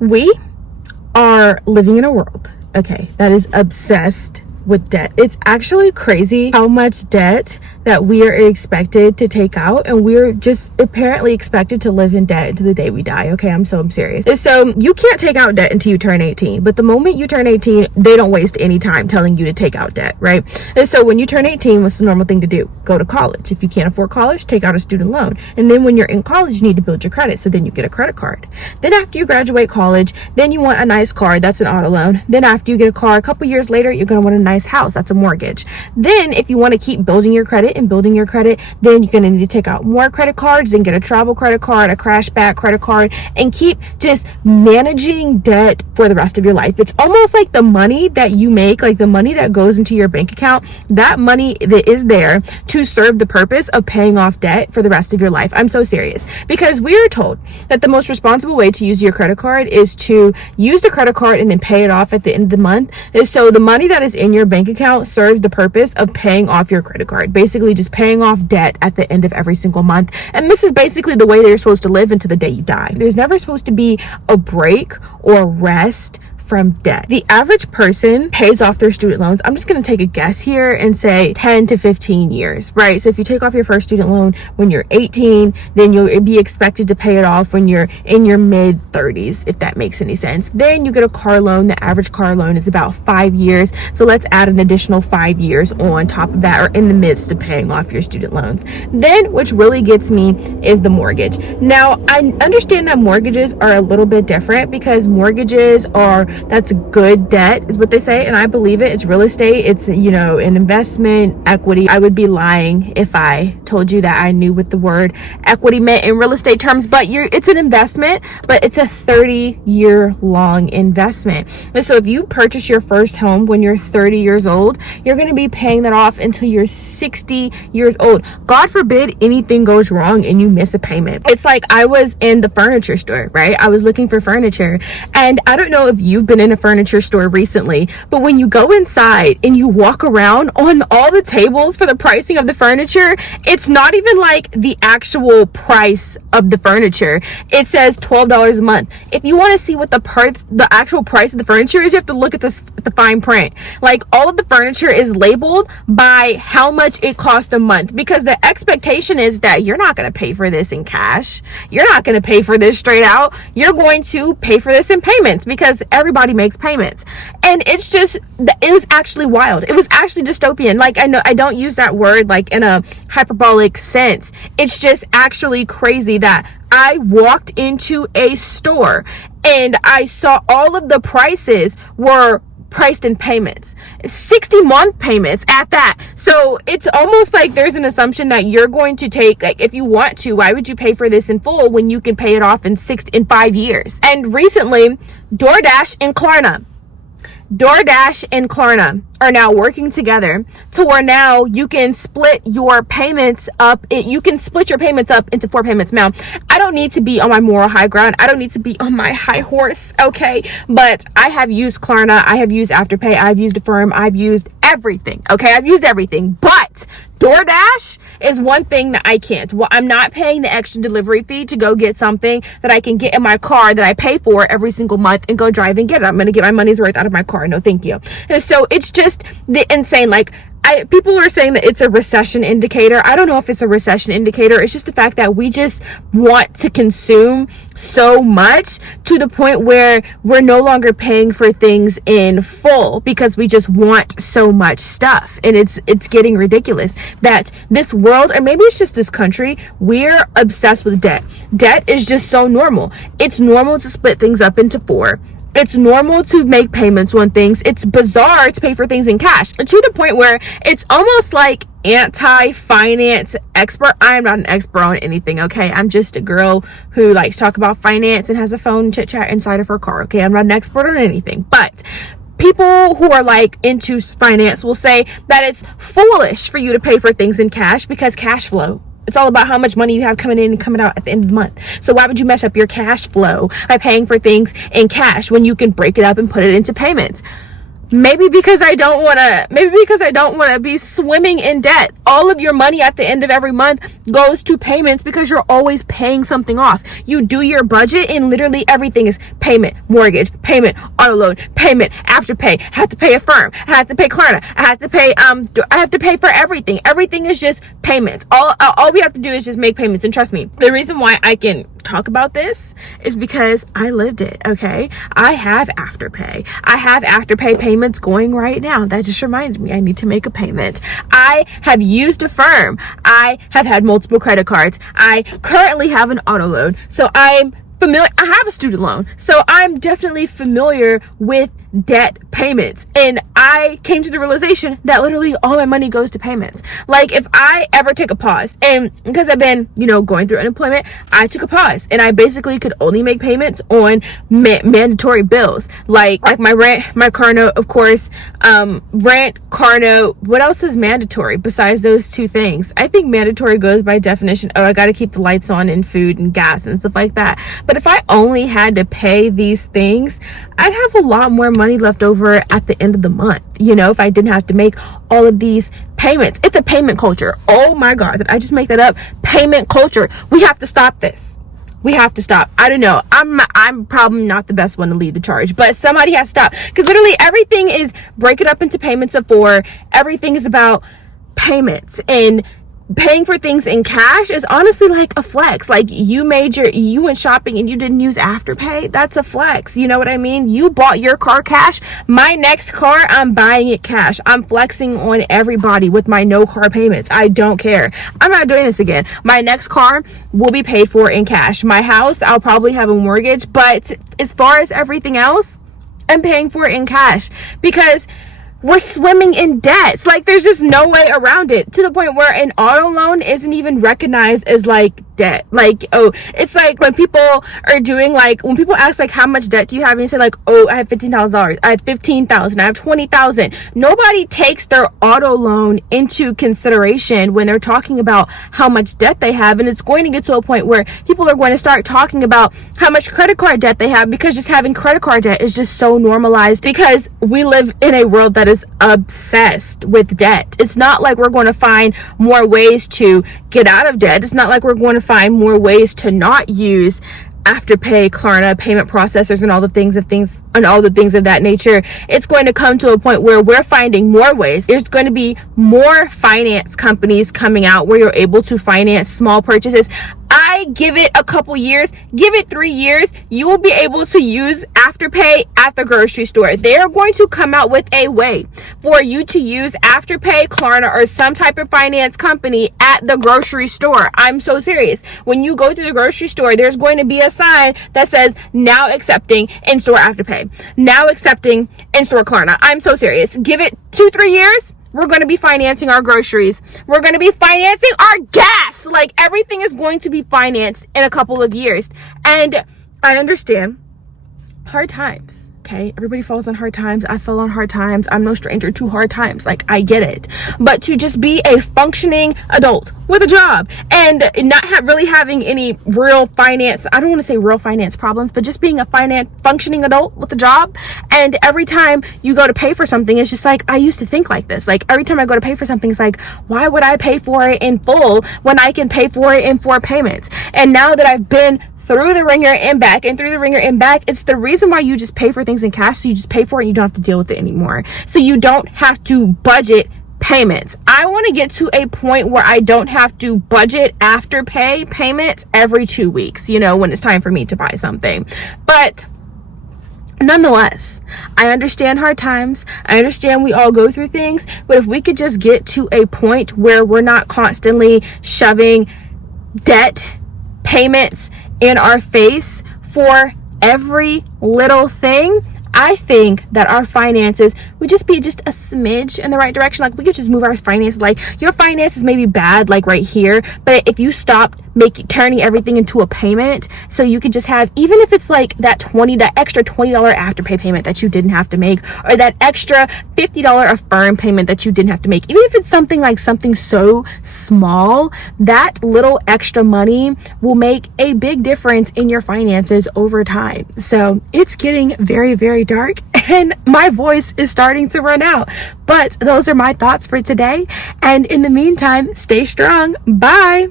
We are living in a world, okay, that is obsessed with debt. It's actually crazy how much debt that we are expected to take out, and we're just apparently expected to live in debt until the day we die. Okay, I'm serious. And so you can't take out debt until you turn 18, but the moment you turn 18, they don't waste any time telling you to take out debt, right? And so when you turn 18, what's the normal thing to do? Go to college. If you can't afford college, take out a student loan. And then when you're in college, you need to build your credit, so then you get a credit card. Then after you graduate college, then you want a nice car, that's an auto loan. Then after you get a car, a couple years later, you're going to want a nice house, that's a mortgage. Then if you want to keep building your credit and building your credit, then you're going to need to take out more credit cards and get a travel credit card, a cashback credit card, and keep just managing debt for the rest of your life. It's almost like the money that you make, like the money that goes into your bank account, that money that is there to serve the purpose of paying off debt for the rest of your life. I'm so serious, because we are told that the most responsible way to use your credit card is to use the credit card and then pay it off at the end of the month. And so the money that is in your bank account serves the purpose of paying off your credit card, basically just paying off debt at the end of every single month. And this is basically the way that you're supposed to live until the day you die. There's never supposed to be a break or rest from debt. The average person pays off their student loans, I'm just going to take a guess here and say 10 to 15 years, right? So if you take off your first student loan when you're 18, then you'll be expected to pay it off when you're in your mid 30s, if that makes any sense. Then you get a car loan. The average car loan is about 5 years. So let's add an additional 5 years on top of that, or in the midst of paying off your student loans. Then, which really gets me, is the mortgage. Now, I understand that mortgages are a little bit different, because mortgages are, that's good debt is what they say, and I believe it. It's real estate. It's, you know, an investment, equity. I would be lying if I told you that I knew what the word equity meant in real estate terms, but it's an investment, but it's a 30-year long investment. And so if you purchase your first home when you're 30 years old, you're going to be paying that off until you're 60 years old. God forbid anything goes wrong and you miss a payment. It's like I was in the furniture store, right? I was looking for furniture, and I don't know if you've been in a furniture store recently, but when you go inside and you walk around on all the tables for the pricing of the furniture, it's not even like the actual price of the furniture. It says $12 a month. If you want to see what the actual price of the furniture is, you have to look at the fine print. Like, all of the furniture is labeled by how much it costs a month, because the expectation is that you're not going to pay for this in cash. You're not going to pay for this straight out. You're going to pay for this in payments, because everybody makes payments. And it's just, it was actually wild. It was actually dystopian. Like, I know I don't use that word like in a hyperbolic sense. It's just actually crazy that I walked into a store and I saw all of the prices were priced in payments, 60-month payments at that. So it's almost like there's an assumption that you're going to take, like, if you want to, why would you pay for this in full when you can pay it off in 5 years? And recently, DoorDash and Klarna are now working together to where now you can split your payments up. You can split your payments up into 4 payments. Now, I don't need to be on my moral high ground. I don't need to be on my high horse, okay? But I have used Klarna. I have used Afterpay. I've used Affirm. I've used everything, okay? I've used everything. But DoorDash is one thing that I can't. Well, I'm not paying the extra delivery fee to go get something that I can get in my car that I pay for every single month and go drive and get it. I'm going to get my money's worth out of my car. No, thank you. And so it's just the insane, like, people are saying that it's a recession indicator. I don't know if it's a recession indicator. It's just the fact that we just want to consume so much to the point where we're no longer paying for things in full, because we just want so much stuff. And it's getting ridiculous that this world, or maybe it's just this country, we're obsessed with debt. Debt is just so normal. It's normal to split things up into 4. It's normal to make payments on things. It's bizarre to pay for things in cash, to the point where it's almost like anti-finance expert. I'm not an expert on anything, okay? I'm just a girl who likes to talk about finance and has a phone chit chat inside of her car, okay? I'm not an expert on anything, but people who are like into finance will say that it's foolish for you to pay for things in cash, because cash flow. It's all about how much money you have coming in and coming out at the end of the month. So why would you mess up your cash flow by paying for things in cash when you can break it up and put it into payments? Maybe because I don't want to be swimming in debt. All of your money at the end of every month goes to payments because you're always paying something off. You do your budget and literally everything is payment, mortgage, payment, auto loan, payment, afterpay. I have to pay a firm. I have to pay Klarna. I have to pay for everything. Everything is just payments. All we have to do is just make payments. And trust me, the reason why I can talk about this is because I lived it. Okay, I have afterpay. I have afterpay payments going right now. That just reminds me I need to make a payment. I have used Affirm. I have had multiple credit cards. I currently have an auto loan, so I'm familiar. I have a student loan, so I'm definitely familiar with debt payments. And I came to the realization that literally all my money goes to payments. Like if I ever take a pause, and because I've been, going through unemployment, I took a pause and I basically could only make payments on mandatory bills, like my rent, my car note, of course, rent, car note. What else is mandatory besides those two things? I think mandatory goes by definition. Oh, I got to keep the lights on and food and gas and stuff like that. But if I only had to pay these things, I'd have a lot more money left over at the end of the month, if I didn't have to make all of these payments. It's a payment culture. Oh my God, did I just make that up? Payment culture. We have to stop this. We have to stop. I don't know. I'm probably not the best one to lead the charge, but somebody has to stop, because literally everything is break it up into payments of 4. Everything is about payments, and paying for things in cash is honestly like a flex. Like you went shopping and you didn't use Afterpay. That's a flex. You know what I mean? You bought your car cash. My next car, I'm buying it cash. I'm flexing on everybody with my no car payments. I don't care. I'm not doing this again. My next car will be paid for in cash. My house, I'll probably have a mortgage, but as far as everything else, I'm paying for it in cash, because we're swimming in debt. It's like there's just no way around it, to the point where an auto loan isn't even recognized as like debt. Like, oh, it's like when people are doing, like, when people ask like how much debt do you have, and you say like, oh, I have $15,000, I have $15,000, I have $20,000. Nobody takes their auto loan into consideration when they're talking about how much debt they have. And it's going to get to a point where people are going to start talking about how much credit card debt they have, because just having credit card debt is just so normalized, because we live in a world that is obsessed with debt. It's not like we're going to find more ways to get out of debt. It's not like we're going to find more ways to not use Afterpay, Klarna, payment processors, and all the things of that nature. It's going to come to a point where we're finding more ways. There's going to be more finance companies coming out where you're able to finance small purchases. I give it a couple years, give it 3 years, you will be able to use Afterpay at the grocery store. They're going to come out with a way for you to use Afterpay, Klarna, or some type of finance company at the grocery store. I'm so serious. When you go to the grocery store, there's going to be a sign that says now accepting in-store Afterpay, now accepting in-store Klarna. I'm so serious. Give it 2-3 years. We're going to be financing our groceries. We're going to be financing our gas. Like everything is going to be financed in a couple of years. And I understand hard times. Okay, everybody falls on hard times. I fell on hard times. I'm no stranger to hard times. Like, I get it. But to just be a functioning adult with a job and not really having any real finance, I don't want to say real finance problems, but just being a functioning adult with a job. And every time you go to pay for something, it's just like, I used to think like this. Like, every time I go to pay for something, it's like, why would I pay for it in full when I can pay for it in 4 payments? And now that I've been through the ringer and back, it's the reason why you just pay for things in cash. So you just pay for it and you don't have to deal with it anymore. So you don't have to budget payments. I want to get to a point where I don't have to budget Afterpay payments every 2 weeks, when it's time for me to buy something. But nonetheless, I understand hard times. I understand we all go through things, but if we could just get to a point where we're not constantly shoving debt payments in our face for every little thing, I think that our finances would just be just a smidge in the right direction. Like, we could just move our finances. Like, your finances may be bad, like right here, but if you stopped turning everything into a payment, so you could just have, even if it's like that extra $20 Afterpay payment that you didn't have to make, or that extra $50 Affirm payment that you didn't have to make, even if it's something so small, that little extra money will make a big difference in your finances over time. So it's getting very, very dark. and my voice is starting to run out. But those are my thoughts for today. And in the meantime, stay strong. Bye.